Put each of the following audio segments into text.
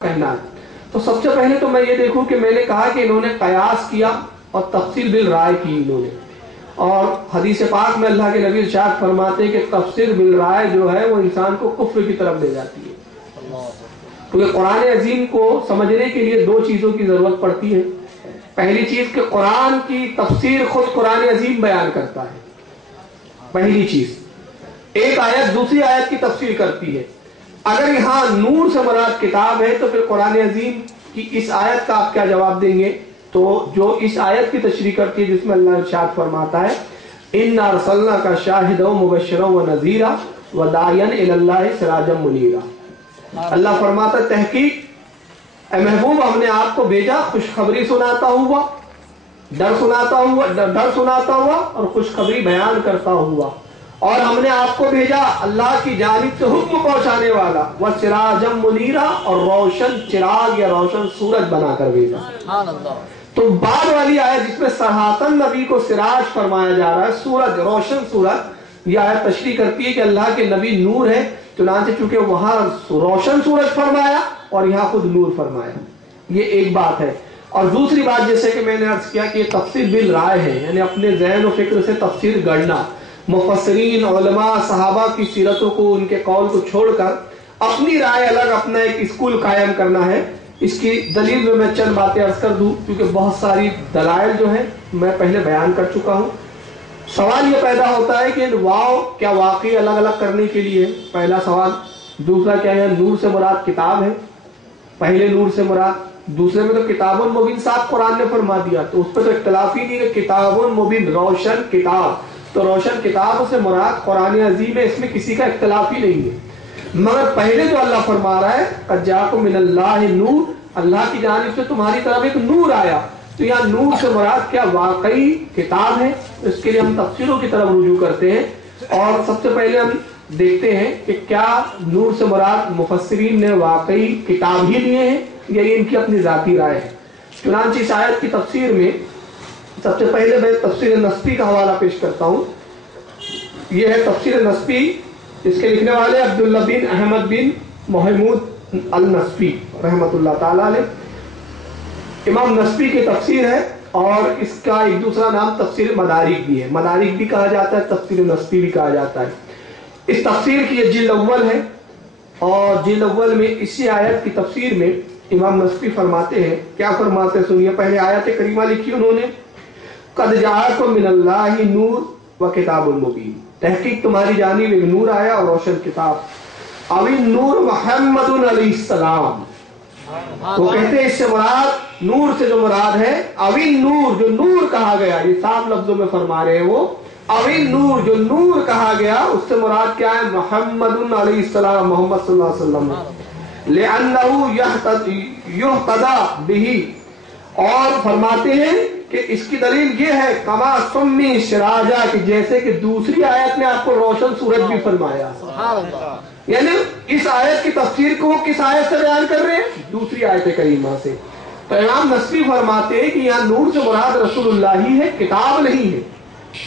کہنا ہے۔ تو سب سے پہلے تو میں یہ دیکھوں کہ میں نے کہا کہ انہوں نے قیاس کیا اور تفسیر بالرائے کی انہوں نے، اور حدیث پاک میں اللہ کے نبی ارشاد فرماتے ہیں کہ تفسیر بالرائے جو ہے وہ انسان کو کفر کی طرف لے جاتی ہے۔ کیونکہ قرآن عظیم کو سمجھنے کے لیے دو چیزوں کی ضرورت پڑتی ہے۔ پہلی چیز کہ قرآن کی تفسیر خود قرآن عظیم بیان کرتا ہے، پہلی چیز، ایک آیت دوسری آیت کی تفسیر کرتی ہے۔ اگر یہاں نور سے مراد کتاب ہے تو پھر قرآن عظیم کی اس آیت کا آپ کیا جواب دیں گے؟ تو جو اس آیت کی تشریح کرتی ہے جس میں اللہ ارشاد فرماتا ہے اِنَّا أَرْسَلْنَاكَ شَاهِدًا وَمُبَشِّرًا وَنَذِيرًا وَدَاعِيًا إِلَى اللَّهِ سِرَاجًا مُنِيرًا۔ اللہ فرماتا ہے تحقیق اے محبوب ہم نے آپ کو بھیجا خوشخبری سناتا ہوا، ڈر سناتا ہوا اور خوشخبری بیان کرتا ہوا، اور ہم نے آپ کو بھیجا اللہ کی جانب سے حکم پہنچانے والا، وَسِرَاجًا مُنِيرًا، اور روشن چراغ یا روشن سورج بنا کر بھیجا۔ تو بعد والی آیت جس میں صراحتاً نبی کو سراج فرمایا جا رہا ہے، سورج، روشن سورج، یہ آیت تشریح کرتی ہے کہ اللہ کے نبی نور ہے، چنانچہ چونکہ وہاں روشن سورج فرمایا اور یہاں خود نور فرمایا، یہ ایک بات ہے۔ اور دوسری بات جیسے کہ میں نے عرض کیا کہ یہ تفسیر بالرائے ہے، یعنی اپنے ذہن و فکر سے تفسیر گڑنا، مفسرین، علماء، صحابہ کی سیرتوں کو، ان کے قول کو چھوڑ کر اپنی رائے الگ، اپنا ایک اسکول قائم کرنا ہے۔ اس کی دلیل میں چند باتیں عرض کر دوں کیونکہ بہت ساری دلائل جو ہیں میں پہلے بیان کر چکا ہوں۔ سوال یہ پیدا ہوتا ہے کہ واو کیا واقعی الگ الگ کرنے کے لیے؟ پہلا سوال۔ دوسرا کیا ہے نور سے مراد کتاب ہے؟ پہلے نور سے مراد، دوسرے میں تو کتاب مبین صاحب قرآن نے فرما دیا، تو اس پہ تو اختلاف ہی نہیں کہ کتاب مبین، روشن کتاب، تو روشن کتاب سے مراد قرآن عظیم ہے، اس میں کسی کا اختلاف ہی نہیں ہے۔ مگر پہلے جو اللہ فرما رہا ہے قد جاءکم من اللہ نور، اللہ کی جانب سے تمہاری طرف ایک نور آیا، تو یہاں نور سے مراد کیا واقعی کتاب ہے؟ اس کے لیے ہم تفسیروں کی طرف رجوع کرتے ہیں، اور سب سے پہلے ہم دیکھتے ہیں کہ کیا نور سے مراد مفسرین نے واقعی کتاب ہی لیے ہیں یا یہ ان کی اپنی ذاتی رائے ہے۔ چنانچہ اس آیت کی تفسیر میں سب سے پہلے میں تفسیر نسبی کا حوالہ پیش کرتا ہوں۔ یہ ہے تفسیر نسبی، اس کے لکھنے والے عبداللہ بن احمد بن محمود النسبی رحمۃ اللہ تعالی علیہ۔ امام نسبی کی تفسیر ہے، اور اس کا ایک دوسرا نام تفسیر مدارک بھی ہے، مدارک بھی کہا جاتا ہے، تفسیر نسبی بھی کہا جاتا ہے۔ اس تفسیر کی یہ جلد اول ہے، اور جلد اول میں اسی آیت کی تفسیر میں امام نسبی فرماتے ہیں، کیا فرماتے ہیں سنیے۔ پہلے آیت کریمہ لکھی انہوں نے قد جاءکم من اللہ نور وکتاب مبین، تحقیق تمہاری جانب ایک نور آیا اور روشن کتاب، اوی نور محمد علیہ السلام۔ تو کہتے ہیں اس سے مراد، نور سے جو مراد ہے، اوی نور جو نور کہا گیا، یہ صاف لفظوں میں فرما رہے ہیں وہ، اوی نور جو نور کہا گیا اس سے مراد کیا ہے؟ محمد علیہ السلام، محمد صلی اللہ علیہ وسلم، لأنہ یہتدی بہ، اور فرماتے ہیں کہ اس کی دلیل یہ ہے کما سمی سراجا، کہ جیسے کہ دوسری آیت میں آپ کو روشن سورج بھی فرمایا، یعنی اس آیت کی تفسیر کو وہ کس آیت سے بیان کر رہے ہیں؟ دوسری آیت کریمہ سے۔ تو امام نسبی فرماتے ہیں کہ یہاں نور سے مراد رسول اللہ ہی ہے، کتاب نہیں ہے۔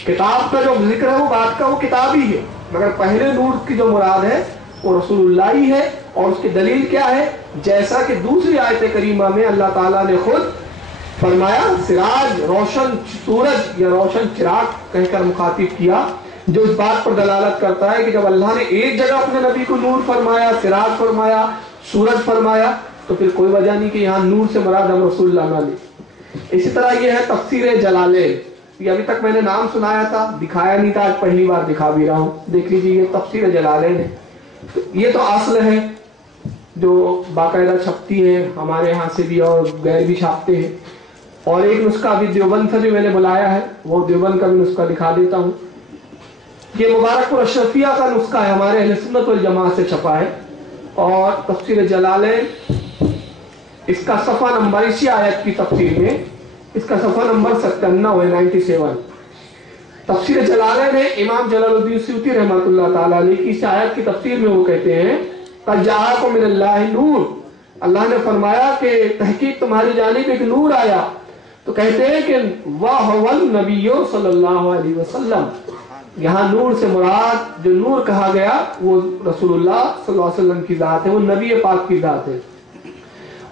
کتاب کا جو ذکر ہے وہ بات کا وہ کتاب ہی ہے، مگر پہلے نور کی جو مراد ہے وہ رسول اللہ ہی ہے۔ اور اس کی دلیل کیا ہے؟ جیسا کہ دوسری آیت کریمہ میں اللہ تعالیٰ نے خود فرمایا سراج، روشن سورج یا روشن چراغ کہہ کر مخاطب کیا، جو اس بات پر دلالت کرتا ہے کہ جب اللہ نے ایک جگہ اپنے نبی کو نور فرمایا، سراج فرمایا، سورج فرمایا، تو پھر کوئی وجہ نہیں کہ یہاں نور سے مراد ہم رسول اللہ نہ لیں۔ اسی طرح یہ ہے تفسیر جلالین، یہ ابھی تک میں نے نام سنایا تھا، دکھایا نہیں تھا، آج پہلی بار دکھا بھی رہا ہوں، دیکھ لیجیے یہ تفسیر جلالین ہے۔ یہ تو اصل ہے جو باقاعدہ چھپتی ہے، ہمارے ہاں سے بھی اور غیر بھی چھاپتے ہیں، اور ایک نسخہ ابھی دیوبند سے بھی میں نے بلایا ہے، وہ دیوبند کا بھی نسخہ دکھا دیتا ہوں۔ یہ مبارک پور اشرفیہ کا نسخہ ہے، ہمارے اہل سنت والجماعت سے چھپا ہے، اور تفسیر جلالین اس کا صفحہ نمبر، اسی آیت کی تفسیر میں اس کا صفحہ نمبر 97 ہے، 97۔ تفسیر جلالین ہے امام جلال الدین سیوطی رحمۃ اللہ تعالی علیہ کی، اس آیت کی تفسیر میں وہ کہتے ہیں قد جاءکم من اللہ نور، اللہ نے فرمایا کہ تحقیق تمہاری جانب ایک نور آیا، تو کہتے ہیں کہ وَهُوَ النَّبِيُّ صلی اللہ علیہ وسلم، یہاں نور سے مراد جو نور کہا گیا وہ رسول اللہ صلی اللہ علیہ وسلم کی ذات ہے، وہ نبی پاک کی ذات ہے۔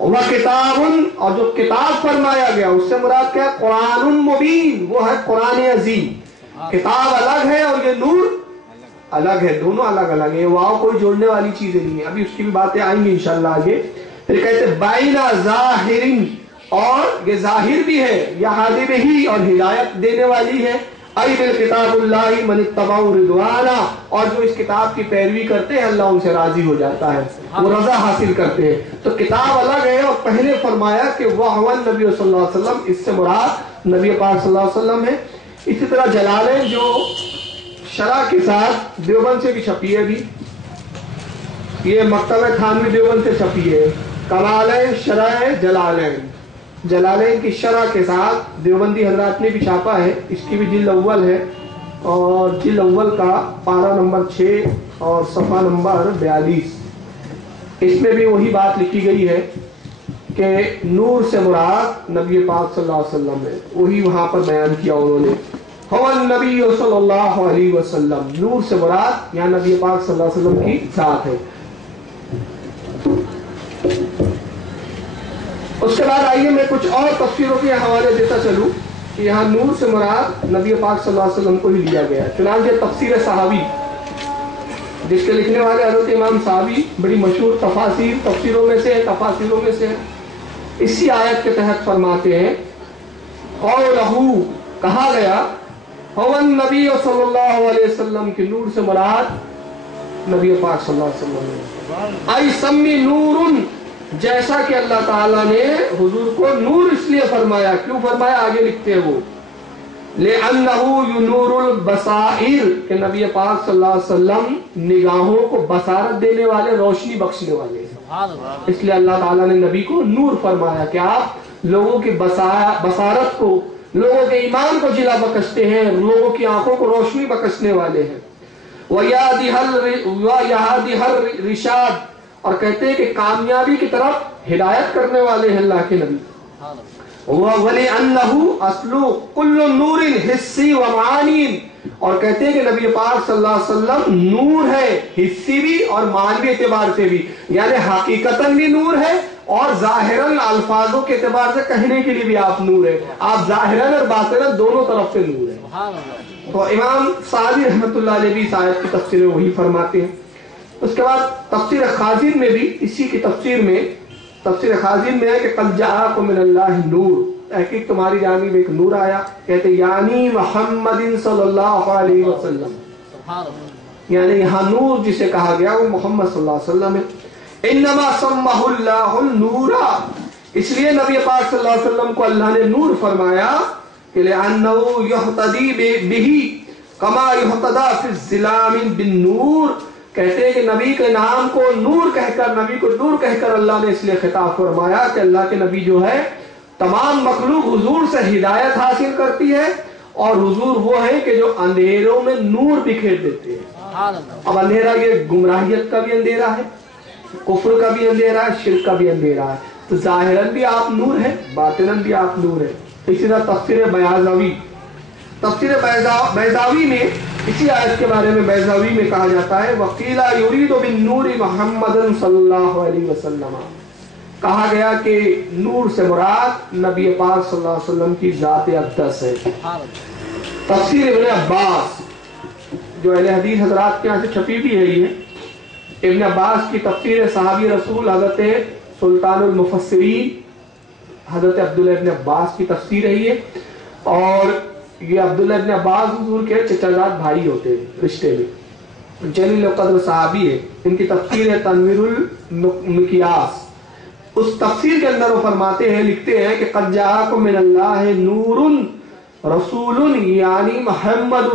وہ کتابن، اور جو کتاب فرمایا گیا اس سے مراد کیا؟ قرآن مبین، وہ ہے قرآن عظیم. کتاب الگ ہے اور یہ نور الگ ہے، دونوں الگ الگ ہے. واؤ کوئی جوڑنے والی چیزیں نہیں ہے، ابھی اس کی بھی باتیں آئیں گی انشاءاللہ آگے. پھر کہتے بائنا ظاہرین، اور یہ ظاہر بھی ہے، یہ ہادی بھی اور ہدایت دینے والی ہے. ای بالکتاب اللہ من اتبع رضوانا، اور جو اس کتاب کی پیروی کرتے ہیں اللہ ان سے راضی ہو جاتا ہے، وہ رضا حاصل کرتے ہیں. تو کتاب الگ ہے، اور پہلے فرمایا کہ وہ نبی صلی اللہ علیہ وسلم، اس سے مراد نبی پاک صلی اللہ علیہ وسلم ہے. اسی طرح جلالین جو شرح کے ساتھ دیوبند سے بھی چھپی ہے، بھی یہ مکتبہ تھانوی دیوبند سے چھپی ہے. کمالین شرح جلالین، جلالین کی شرح کے ساتھ دیوبندی حضرات نے بھی چھاپا ہے. اس کی بھی جلد اول ہے، اور جلد اول کا پارہ نمبر 6 اور صفحہ نمبر 42. اس میں بھی وہی بات لکھی گئی ہے کہ نور سے مراد نبی پاک صلی اللہ علیہ وسلم ہے، وہی وہاں پر بیان کیا انہوں نے. هو النبی صلی اللہ علیہ وسلم، نور سے مراد یہاں نبی پاک صلی اللہ علیہ وسلم کی ذات ہے. اس کے بعد آئیے میں کچھ اور تفسیروں کے حوالے دیتا چلوں کہ یہاں نور سے مراد نبی پاک صلی اللہ علیہ وسلم کو ہی لیا گیا. چنانچہ تفسیر صحابی، جس کے لکھنے والے حضرت امام صحابی بڑی مشہور تفسیروں میں سے ہے، اسی آیت کے تحت فرماتے ہیں قولہ، کہا گیا هو النبی صلی اللہ علیہ وسلم کی نور سے مراد نبی پاک صلی اللہ علیہ وسلم ہے. ای سمی نور، جیسا کہ اللہ تعالیٰ نے حضور کو نور اس لیے فرمایا، کیوں فرمایا آگے لکھتے ہیں وہ، لِأَنَّهُ يُنُورُ الْبَصَائِرِ، کہ نبی پاک صلی اللہ علیہ وسلم نگاہوں کو بصارت دینے والے، روشنی بخشنے والے ہیں. اس لیے اللہ تعالیٰ نے نبی کو نور فرمایا کہ آپ لوگوں کی بصارت کو، لوگوں کے ایمان کو جلا بخشتے ہیں، لوگوں کی آنکھوں کو روشنی بخشنے والے ہیں. وَيَهْدِيَ الرِّشَادَ، اور کہتے ہیں کہ کامیابی کی طرف ہدایت کرنے والے ہیں اللہ کے نبی. وَلِأَنَّهُ أَصْلُ كُلُّ نُورٍ حِسِّ وَمَعَانٍ، اور کہتے ہیں کہ نبی پاک صلی اللہ علیہ وسلم نور ہے، حصی بھی اور معنوی اعتبار سے بھی، یعنی حقیقتاً بھی نور ہے اور ظاہراً الفاظوں کے اعتبار سے کہنے کے لیے بھی آپ نور ہے. آپ ظاہراً اور باطناً دونوں طرف سے نور ہے. تو امام سعدی رحمۃ اللہ علیہ بھی اس آیت کی تفسیر وہی فرماتے ہیں. اس کے بعد تفسیر خازن میں بھی اسی کی تفسیر خازن میں ہے کہ قد جاءکم من اللہ نور، تحقیق تمہاری جانب ایک نور آیا. کہتے یعنی محمد صلی اللہ علیہ وسلم، یعنی یہاں نور جسے کہا گیا وہ محمد صلی اللہ علیہ وسلم ہے. انما سمہ اللہ النور، اس لیے نبی پاک صلی اللہ علیہ وسلم کو اللہ نے نور فرمایا کہ لأنہ یہتدی بہ کما یہتدی فی الظلام بالنور. کہتے ہیں کہ نبی کے نام کو نور کہہ کر، نبی کو نور کہہ کر اللہ نے اس لیے خطاب فرمایا کہ اللہ کے نبی جو ہے تمام مخلوق حضور سے ہدایت حاصل کرتی ہے، اور حضور وہ ہے کہ جو اندھیروں میں نور بکھیر دیتے ہیں. اب اندھیرا یہ گمراہیت کا بھی اندھیرا ہے، کفر کا بھی اندھیرا ہے، شرک کا بھی اندھیرا ہے. تو ظاہراً بھی آپ نور ہیں، باطناً بھی آپ نور ہیں. اسی طرح تفسیر بیضاوی میں اسی آیت کے بارے میں بیضاوی میں کہا جاتا ہے وَقِيلَ يُرِيدُ بِالنُّورِ مُحَمَّدًا صلی اللہ علیہ وسلم، کہا گیا کہ نور سے مراد نبی پاک صلی اللہ علیہ وسلم کی ذات اقدس ہے. تفسیر ابن عباس جو اہل حدیث حضرات کے یہاں سے چھپی بھی ہے، یہ ابن عباس کی تفسیر صحابی رسول حضرت سلطان المفسرین حضرت عبداللہ ابن عباس کی تفسیر ہے یہ. اور یہ عبداللہ ابن عباس حضور کے چچا زاد بھائی ہوتے ہیں رشتے میں، جلیل قدر صحابی ہے. ان کی تفسیر ہے تنویر المقیاس. اس تفسیر کے اندر وہ فرماتے ہیں، لکھتے ہیں کہ قد جاءکم من اللہ نور رسول یعنی محمد.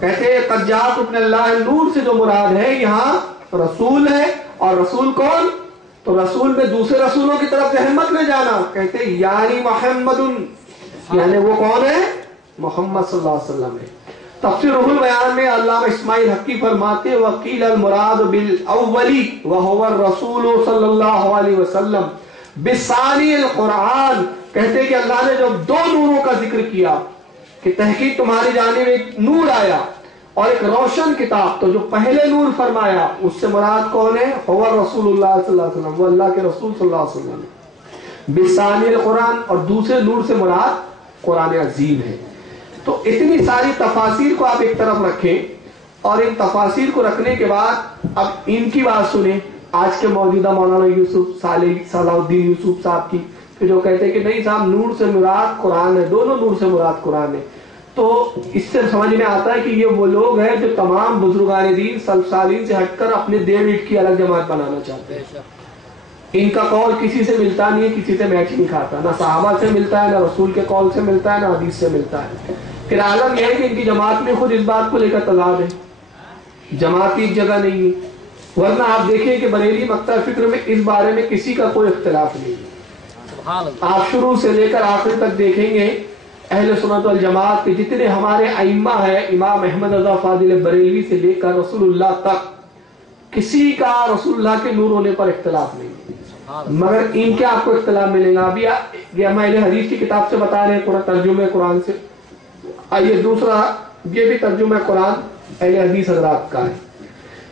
کہتے ہیں قد جاءکم من اللہ نور سے جو مراد ہے یہاں رسول ہے. اور رسول کون؟ تو رسول میں دوسرے رسولوں کی طرف ذہن میں جانا. کہتے ہیں یعنی محمد، یعنی وہ کون ہے؟ محمد صلی اللہ علیہ وسلم ہے. تفسیر روح البیان میں علامہ اسماعیل حقی فرماتے وقیل المراد بالاولی وهو الرسول صلی اللہ علیہ وسلم بثانی القرآن. کہتے کہ اللہ نے جو دو نوروں کا ذکر کیا کہ تحقیق تمہاری جانب ایک نور آیا اور ایک روشن کتاب. تو جو پہلے نور فرمایا اس سے مراد کون ہے؟ هو رسول اللہ صلی اللہ علیہ وسلم، وہ اللہ کے رسول صلی اللہ علیہ وسلم. بثانی القرآن، اور دوسرے نور سے مراد قرآن عظیم ہے. تو اتنی ساری تفاسیر کو آپ ایک طرف رکھیں، اور ان تفاسیر کو رکھنے کے بعد اب ان کی بات سنیں آج کے موجودہ مولانا یوسف صلاح الدین یوسف صاحب کی، کہ جو کہتے ہیں کہ نہیں صاحب نور سے مراد قرآن ہے، دونوں نور سے مراد قرآن ہے. تو اس سے سمجھ میں آتا ہے کہ یہ وہ لوگ ہیں جو تمام بزرگان دین سلف صالحین سے ہٹ کر اپنے دیڑھ اینٹ کی الگ جماعت بنانا چاہتے ہیں. ان کا قول کسی سے ملتا نہیں ہے، کسی سے میچ نہیں کھاتا، نہ صحابہ سے ملتا ہے، نہ رسول کے قول سے ملتا ہے، نہ حدیث سے ملتا ہے. پھر عالم یہ ہے کہ ان کی جماعت میں خود اس بات کو لے کر تضاد ہے، جماعت کی ایک جگہ نہیں ہے. ورنہ آپ دیکھیں کہ بریلی مکتب فکر میں اس بارے میں کسی کا کوئی اختلاف نہیں ہے. آپ شروع سے لے کر آخر تک دیکھیں گے اہل سنت والجماعت کے جتنے ہمارے ائمہ ہیں، امام احمد رضا فاضل بریلوی سے لے کر رسول اللہ تک، کسی کا رسول اللہ کے نور ہونے پر اختلاف نہیں ہے. مگر ان کے آپ کو اختلاف ملے گا. ابھی یہ ہم اہل حدیث کی کتاب سے بتا رہے ہیں، ترجمہ قرآن سے. آئیے دوسرا، یہ بھی ترجمہ قرآن اہل حدیث حضرات کا ہے.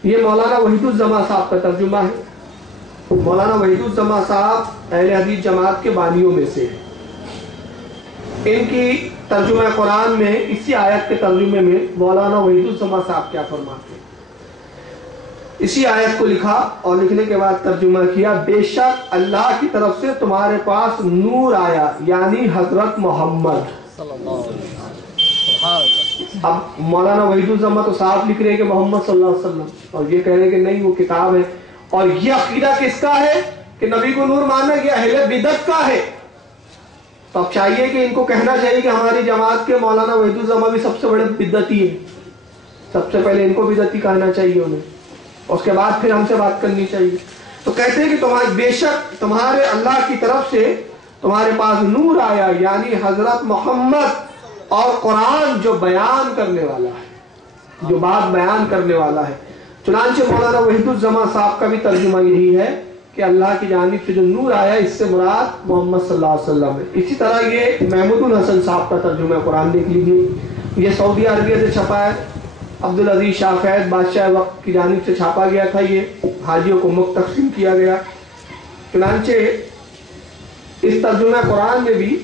یہ مولانا وحید الزما صاحب کا ترجمہ ہے. مولانا وحید الزما صاحب اہل حدیث جماعت کے بانیوں میں سے ہیں. ان کی ترجمہ قرآن میں اسی آیت کے ترجمے میں مولانا وحید الزما صاحب کیا فرماتے ہیں. اسی آیت کو لکھا اور لکھنے کے بعد ترجمہ کیا: بے شک اللہ کی طرف سے تمہارے پاس نور آیا، یعنی حضرت محمد. اب مولانا وحید الزما تو صاحب لکھ رہے ہیں کہ محمد صلی اللہ علیہ وسلم، اور یہ کہہ رہے ہیں کہ نہیں وہ کتاب ہے. اور یہ عقیدہ کس کا ہے کہ نبی کو نور ماننا یہ اہل بدعت کا ہے. تو اب چاہیے کہ ان کو کہنا چاہیے کہ ہماری جماعت کے مولانا وحید الزما بھی سب سے بڑے بدعتی ہیں. سب سے پہلے ان کو بدعتی کہنا چاہیے انہیں، اس کے بعد پھر ہم سے بات کرنی چاہیے. تو کہتے ہیں کہ بے شک تمہارے اللہ کی طرف سے تمہارے پاس نور آیا، یعنی حضرت محمد، اور قرآن جو بیان کرنے والا ہے، جو بات بیان کرنے والا ہے. چنانچہ مولانا وحید الزما صاحب کا بھی ترجمہ یہی ہے کہ اللہ کی جانب سے جو نور آیا اس سے مراد محمد صلی اللہ علیہ وسلم ہے. اسی طرح یہ محمود الحسن صاحب کا ترجمہ قرآن دیکھ لیجیے، یہ سعودی عربیہ سے چھپا ہے. عبدالعزیز شاہ فیض بادشاہ وقت کی جانب سے چھاپا گیا تھا. یہ حاجیوں کو مفت تقسیم کیا گیا. چنانچہ اس ترجمہ قرآن میں بھی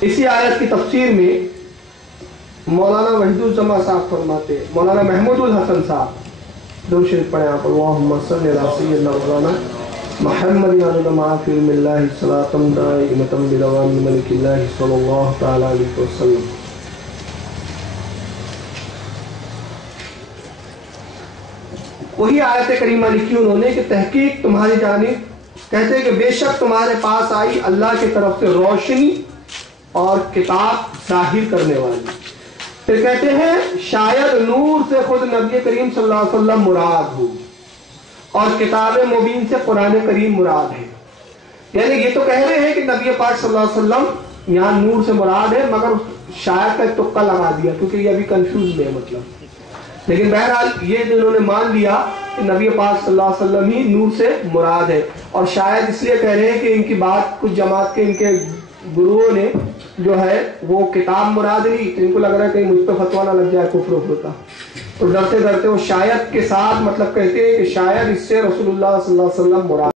اسی آیت کی تفسیر میں مولانا وحید الزما صاحب فرماتے ہیں، مولانا محمود الحسن صاحب، دو شریف پڑھیں آپ: اللہم صلی علی سیدنا مولانا محمد عدد ما فی علم اللہ صلاۃ دائمۃ بدوام ملک اللہ صلی اللہ تعالی علیہ وسلم. وہی آیت کریمہ لکھی انہوں نے کہ تحقیق تمہاری جانب، کہتے ہیں کہ بے شک تمہارے پاس آئی اللہ کی طرف سے روشنی اور کتاب ظاہر کرنے والی. پھر کہتے ہیں شاید نور سے خود نبی کریم صلی اللہ علیہ وسلم مراد ہو، اور کتاب مبین سے قرآن کریم مراد ہے. یعنی یہ تو کہہ رہے ہیں کہ نبی پاک صلی اللہ علیہ وسلم یہاں نور سے مراد ہے، مگر شاید کا ایک تکا لگا دیا کیونکہ یہ ابھی کنفیوز میں ہے مطلب. لیکن بہرحال یہ انہوں نے مان لیا کہ نبی پاک صلی اللہ علیہ وسلم ہی نور سے مراد ہے. اور شاید اس لیے کہہ رہے ہیں کہ ان کی بات کچھ جماعت کے ان کے گروؤں نے جو ہے وہ کتاب مراد لی، تو ان کو لگ رہا ہے کہ مجھ پہ فتویٰ نہ لگ جائے کفر ہوتا، تو ڈرتے ڈرتے وہ شاید کے ساتھ مطلب کہتے ہیں کہ شاید اس سے رسول اللہ صلی اللہ علیہ وسلم مراد